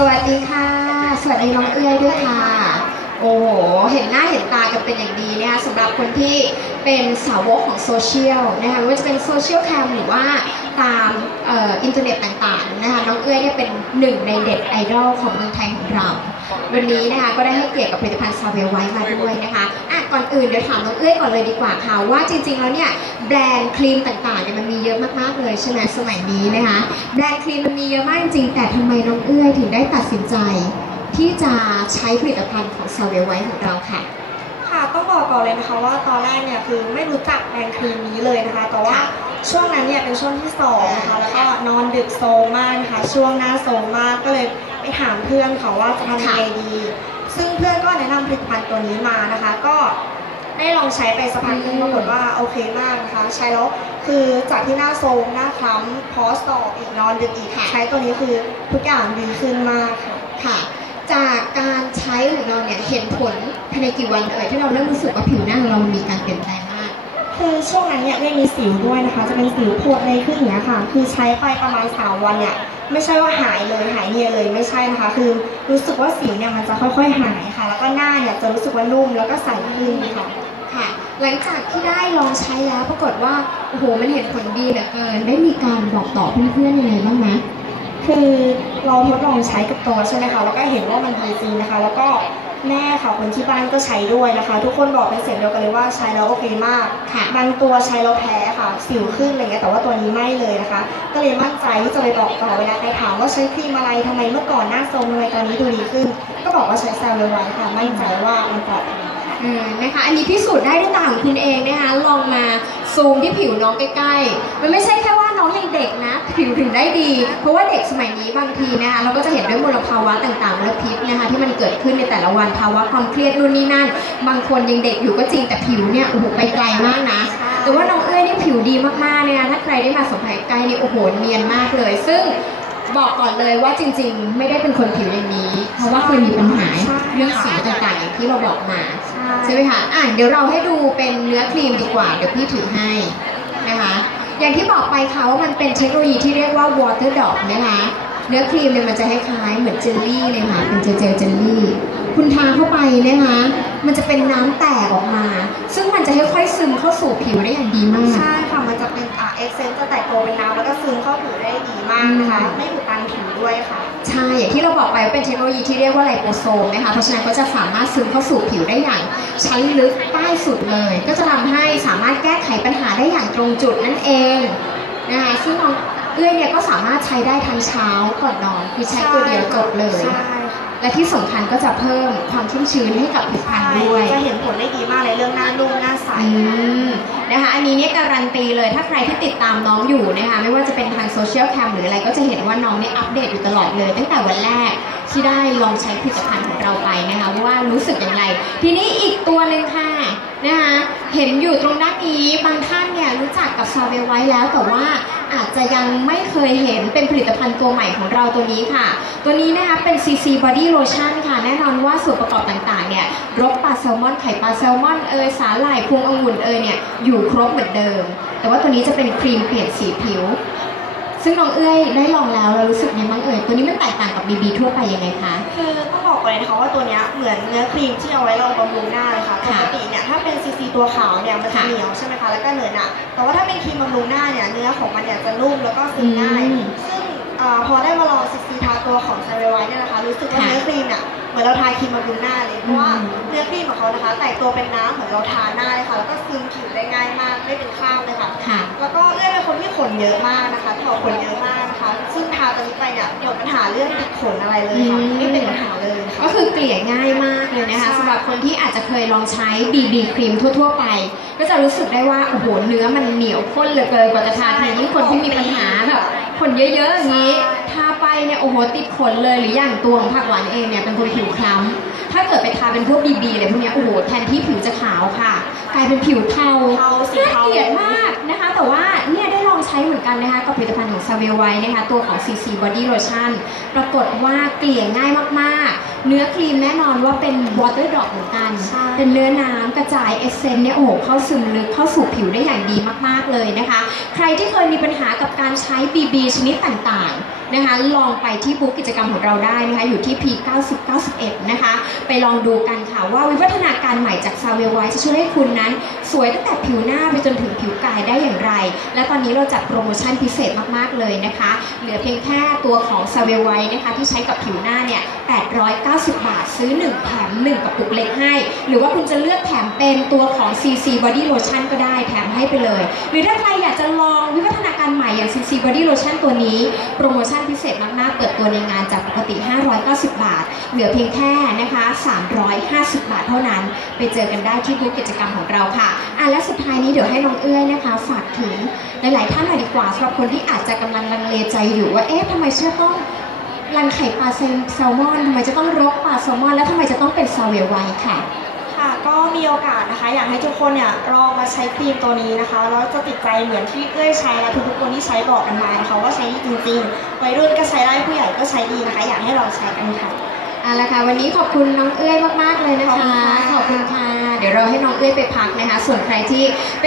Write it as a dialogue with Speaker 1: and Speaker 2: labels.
Speaker 1: สวัสดีค่ะ สวัสดีน้องเอื้อยด้วยค่ะ โอ้โห เห็นหน้าเห็นตากันเป็นอย่างดีนะคะสำหรับคนที่เป็นสาวกของโซเชียลนะคะไม่ว่าจะเป็นโซเชียลแคมหรือว่าตามอ,อ,อินเทอร์เน็ตต่างๆนะคะน้องเอื้อยเนี่ยเป็นหนึ่งในเด็ดไอดอลของเมืองไทยของเรา วันนี้นะคะก็ได้ให้เกียรติกับผลิตภัณฑ์ซาเวลไว้มาด้วยนะคะ ก่อนอื่นเดี๋ยวถามน้องเอื้อยก่อนเลยดีกว่าค่ะว่าจริงๆแล้วเนี่ยแบรนด์ครีมต่างๆเนี่ยมันมีเยอะมากๆเลยใช่ไหมสมัยนี้นะคะแบรนด์ครีมมันมีเยอะมากจริงๆแต่ทำไมน้องเอื้อยถึงได้ตัดสินใจ ที่จะใช้ผลิตภัณฑ์ของซาเวลไว้ของเราค่ะ
Speaker 2: ค่ะต้องบอกก่อนเลยนะคะว่าตอนแรกเนี่ยคือไม่รู้จักแบรนด์ครีมนี้เลยนะคะ แต่ว่า
Speaker 1: ค่ะ
Speaker 2: ช่วงนั้นเนี่ยเป็นช่วงที่สองนะคะแล้วก็นอนดึกโซมมากนะคะช่วงหน้าโซมมากก็เลยไปถามเพื่อนค่ะว่าจะทำยังไงดี ซึ่งเพื่อนก็แนะนำผลิตภัณฑ์ตัวนี้มานะคะ ก็ได้ลองใช้ไปสักพักหนึง
Speaker 1: อืม
Speaker 2: ปรากฏว่าโอเคมากนะคะ ใช้แล้วคือจากที่หน้าโซมหน้าคล้ำพอสอบอีกนอนดึกอีกใช้ตัวนี้คือทุกอย่างดีขึ้นมากค่ะ
Speaker 1: ค่ะ จากการใช้ของเราเนี่ยเห็นผลภายในกี่วันเอ่ยที่เราเริ่มรู้สึกว่าผิวหน้าของเรามีการเปลี่ยนแปลงมาก
Speaker 2: คือช่วงนั้นเนี่ยไม่มีสิวด้วยนะคะ จะเป็นสิวโพดในขึ้นอย่างเงี้ยค่ะ คือใช้ไปประมาณสามวันเนี่ย ไม่ใช่ว่าหายเลยหายเนียนเลยไม่ใช่นะคะ คือรู้สึกว่าสิวเนี่ยมันจะค่อยๆหายค่ะ แล้วก็หน้าเนี่ยจะรู้สึกว่านุ่มแล้วก็ใสขึ้นค่ะ
Speaker 1: ค่ะ หลังจากที่ได้ลองใช้แล้วปรากฏว่าโอ้โหมันเห็นผลดีเหลือเกินได้มีการบอกต่อเพื่อนๆยังไงบ้างไหม
Speaker 2: คือเราทดลองใช้กับตัวใช่ไหมคะแล้วก็เห็นว่ามันดีจริงนะคะ แล้วก็ แม่ค่ะคนที่บ้านก็ใช้ด้วยนะคะ ทุกคนบอกเป็นเสียงเดียวกันเลยว่าใช้แล้วโอเคมาก
Speaker 1: ค่ะ
Speaker 2: บางตัวใช้แล้วแพ้ค่ะสิวขึ้นอะไรเงี้ยแต่ว่าตัวนี้ไม่เลยนะคะ ก็เลยมั่นใจที่จะไปบอกต่อเวลาใครถามว่าใช้ครีมอะไรทำไมเมื่อก่อนหน้าทรงทำไมตอนนี้ดูดีขึ้น ก็บอกว่าใช้แซลเลไว้ค่ะมั่นใจว่ามันปลอดภัยค่ะ
Speaker 1: อืมนะคะ อันนี้พิสูจน์ได้ด้วยตาของคุณเองนะคะลองมา ซูมที่ผิวน้องใกล้ๆ มันไม่ใช่แค่ว่าน้องยังเด็กนะ ผิวถึงได้ดี เพราะว่าเด็กสมัยนี้บางทีนะคะเราก็จะเห็นด้วยมลภาวะต่างๆมลพิษนะคะที่มันเกิดขึ้นในแต่ละวันภาวะความเครียดนู่นนี่นั่น บางคนยังเด็กอยู่ก็จริงแต่ผิวเนี่ยโอ้โหไปไกลมากนะแต่ว่าน้องเอ้ยนี่ผิวดีมากๆเนี่ยถ้าใครได้มาสัมผัสใกล้นี่โอ้โหเนียนมากเลย ซึ่งบอกก่อนเลยว่าจริง ๆ ไม่ได้เป็นคนผิวอย่างนี้ เพราะว่าเคยมีปัญหาเรื่องสี ที่เราบอกมาใช่ไหมคะอะเดี๋ยวเราให้ดูเป็นเนื้อครีมดีกว่า เดี๋ยวพี่ถือให้นะคะอย่างที่บอกไปค่ะว่ามันเป็นเทคโนโลยีที่เรียกว่า water drop นะคะเนื้อครีมเนี่ยมันจะคล้ายๆเหมือนเจลลี่เลยค่ะเป็นเจลเจลเจลลี่ คุณทาเข้าไปนะคะ มันจะเป็นน้ำแตกออกมา ซึ่งมันจะค่อยๆซึมเข้าสู่ผิวได้อย่างดีมาก
Speaker 2: ใช่ค่ะมันจะ เป็นอ่าเอ็กเซนจะแตกตัวเป็นน้ำแล้วก็ซึมเข้าผิวได้ดีมากนะคะ
Speaker 1: อืม
Speaker 2: ไม่อุดตันผิวด้วยค่ะ
Speaker 1: ใช่ อย่างที่เราบอกไปว่าเป็นเทคโนโลยีที่เรียกว่าไลโปโซมนะคะ เพราะฉะนั้นก็จะสามารถซึมเข้าสู่ผิวได้อย่างชั้นลึกใต้สุดเลย ก็จะทำให้สามารถแก้ไขปัญหาได้อย่างตรงจุดนั่นเองนะคะซึ่งน้องเอื้อยเนี่ยก็สามารถใช้ได้ทั้งเช้าก่อนนอนคือใช้ตัวเดียวจบเลย
Speaker 2: ใช่ค่ะ
Speaker 1: และที่สำคัญก็จะเพิ่มความชุ่มชื้นให้กับผิวพรรณด้วย
Speaker 2: จะเห็นผลได้ดีมากเลยเรื่องหน้านุ่มหน้าใส
Speaker 1: อืมนะคะอันนี้เนี่ยการันตีเลยถ้าใครที่ติดตามน้องอยู่นะคะไม่ว่าจะเป็นทางโซเชียลแคมหรืออะไรก็จะเห็นว่าน้องเนี่ยอัปเดตอยู่ตลอดเลย ตั้งแต่วันแรกที่ได้ลองใช้ผลิตภัณฑ์ของเราไปนะคะว่ารู้สึกอย่างไร ทีนี้อีกตัวหนึ่งค่ะนะคะเห็นอยู่ตรงด้านนี้บางท่านเนี่ยรู้จักกับซาเวลไว้แล้วแต่ว่า อาจจะยังไม่เคยเห็นเป็นผลิตภัณฑ์ตัวใหม่ของเราตัวนี้ค่ะ ตัวนี้นะคะเป็น CC Body Lotion ค่ะ แน่นอนว่าส่วนประกอบต่างๆ เนี่ยรสปลาแซลมอน ไข่ปลาแซลมอนเอยสาหร่ายพวงองุ่นเอยเนี่ยอยู่ครบเหมือนเดิม แต่ว่าตัวนี้จะเป็นครีมเปลี่ยนสีผิว ซึ่งน้องเอ้ยได้ลองแล้วเรารู้สึกไงบ้างเอ่ยตัวนี้มันแตกต่างกับ BB ทั่วไปยังไงคะ
Speaker 2: คือต้องบอกก่อนเลยนะคะว่าตัวเนี้ยเหมือนเนื้อครีมที่เอาไว้รองบำรุงหน้าเลยค่ะป
Speaker 1: ค่ะ
Speaker 2: กติเนี่ยถ้าเป็นซีซีตัวขาวเนี่ยมันจะ
Speaker 1: ค่ะ
Speaker 2: เหนียวใช่ไหมคะแล้วก็เหนอะหนะแต่ว่าถ้าเป็นครีมบำรุงหน้าเนี่ยเนื้อของมันเนี่ยจะนุ่มแล้วก็ซึมง่าย
Speaker 1: อืม
Speaker 2: ซึ่งเอ่อ พอได้มาลองซีซีทาตัวของซาเรไวเนี่ยนะคะ รู้สึกว่า
Speaker 1: ค่ะ
Speaker 2: เนื้อครีมเนี่ยเหมือนเราทาครีมบำรุงหน้าเลยเพราะว่า
Speaker 1: อืม
Speaker 2: เนื้อครีมของเขานะคะแตกตัวเป็นน้ำเหมือนเราทาหน้าเลยค่ะแล้วก็ซึมผิวได้ง่ายมากไม่เป็นคราบเลยค่ะ
Speaker 1: ค่ะ
Speaker 2: แล้วก็เลื่อยเป็นคนที่ขนเยอะมากนะคะถอขนเยอะมากนะคะ ซึ่งทาตัวนี้ไปเนี่ยหมดปัญหาเรื่องติดขนอะไรเลยค่ะ
Speaker 1: อืม
Speaker 2: ไม่เป็นปัญหาเลยค่ะ
Speaker 1: ก็คือเกลี่ยง่ายมากเลยนะคะ
Speaker 2: ใช่
Speaker 1: สำหรับคนที่อาจจะเคยลองใช้ BB ครีมทั่ว ๆ ไป ก็จะรู้สึกได้ว่าโอ้โหเนื้อมันเหนียวข้นเหลือเกินกว่าจะทาทีนี้คนที่มีปัญหาแบบ ขนเยอะๆอย่างนี้ทาไปเนี่ยโอ้โหติดขนเลยหรืออย่างตัวของผักหวานเองเนี่ยเป็นคนผิวคล้ำถ้าเกิดไปทาเป็นพวกบีบีอะไรพวกเนี้ยโอ้โหแทนที่ผิวจะขาวค่ะ กลายเป็นผิวเทา
Speaker 2: เทาสี
Speaker 1: น่า
Speaker 2: เทา
Speaker 1: เกลียดมากนะคะ แต่ว่าเนี่ยได้ลองใช้เหมือนกันนะคะกับผลิตภัณฑ์ของซาเวลไว้นะคะตัวของ CC Body Lotion ปรากฏว่าเกลี่ยง่ายมากๆเนื้อครีมแน่นอนว่าเป็น water drop เหมือนกัน
Speaker 2: ใช่
Speaker 1: เป็นเนื้อน้ำกระจายเอเซนเนี่ยโอ้โหเข้าซึมลึกเข้าสู่ผิวได้อย่างดีมากๆเลยนะคะ ใครที่เคยมีปัญหากับการใช้ BB ชนิดต่างๆนะคะ ลองไปที่บุ๊กกิจกรรมของเราได้นะคะ อยู่ที่ P 90 91 นะคะ ไปลองดูกันค่ะว่าวิวัฒนาการใหม่จากซาเวลไวจะช่วยให้คุณนั้น สวยตั้งแต่ผิวหน้าไปจนถึงผิวกายได้อย่างไร และตอนนี้เราจัดโปรโมชั่นพิเศษมากๆเลยนะคะ เหลือเพียงแค่ตัวของซาเวลไวนะคะที่ใช้กับผิวหน้าเนี่ย890 บาท ซื้อ 1 แถม 1กับปุกเล็กให้ หรือว่าคุณจะเลือกแถมเป็นตัวของ CC Body Lotion ก็ได้แถมให้ไปเลย หรือถ้าใครอยากจะลองวิวัฒนาการใหม่อย่าง CC Body Lotion ตัวนี้ โปรโมชั่นพิเศษมากๆ เปิดตัวในงานจากปกติ 590 บาท เหลือเพียงแค่นะคะ 350 บาทเท่านั้น ไปเจอกันได้ที่บูธกิจกรรมของเราค่ะอะและสุดท้ายนี้เดี๋ยวให้น้องเอื้อยนะคะ ฝากถึงหลาย ๆ ท่านหน่อยดีกว่าสำหรับคนที่อาจจะกำลังลังเลใจอยู่ว่าเอ๊ะทำไมเชื่อต้อง รันไข่ปลาแซลมอนทำไมจะต้องรกปลาแซลมอน แล้วทำไมจะต้องเป็นซาเวลไวค่ะ
Speaker 2: ค่ะก็มีโอกาสนะคะ อยากให้ทุกคนเนี่ยลองมาใช้ครีมตัวนี้นะคะแล้วจะติดใจเหมือนที่เอ้ยใช้และทุกๆคนที่ใช้บอกกันมานะคะว่าใช้ดีจริงๆวัยรุ่นก็ใช้ได้ผู้ใหญ่ก็ใช้ดีนะคะ อยากให้ลองใช้กันค่ะ
Speaker 1: เอาละค่ะวันนี้ขอบคุณน้องเอื้อยมากๆเลยนะคะ
Speaker 2: ขอบคุณค่ะ
Speaker 1: ขอบคุณค่ะเดี๋ยวเราให้น้องเอื้อยไปพักนะคะ ส่วนใครที่เป็น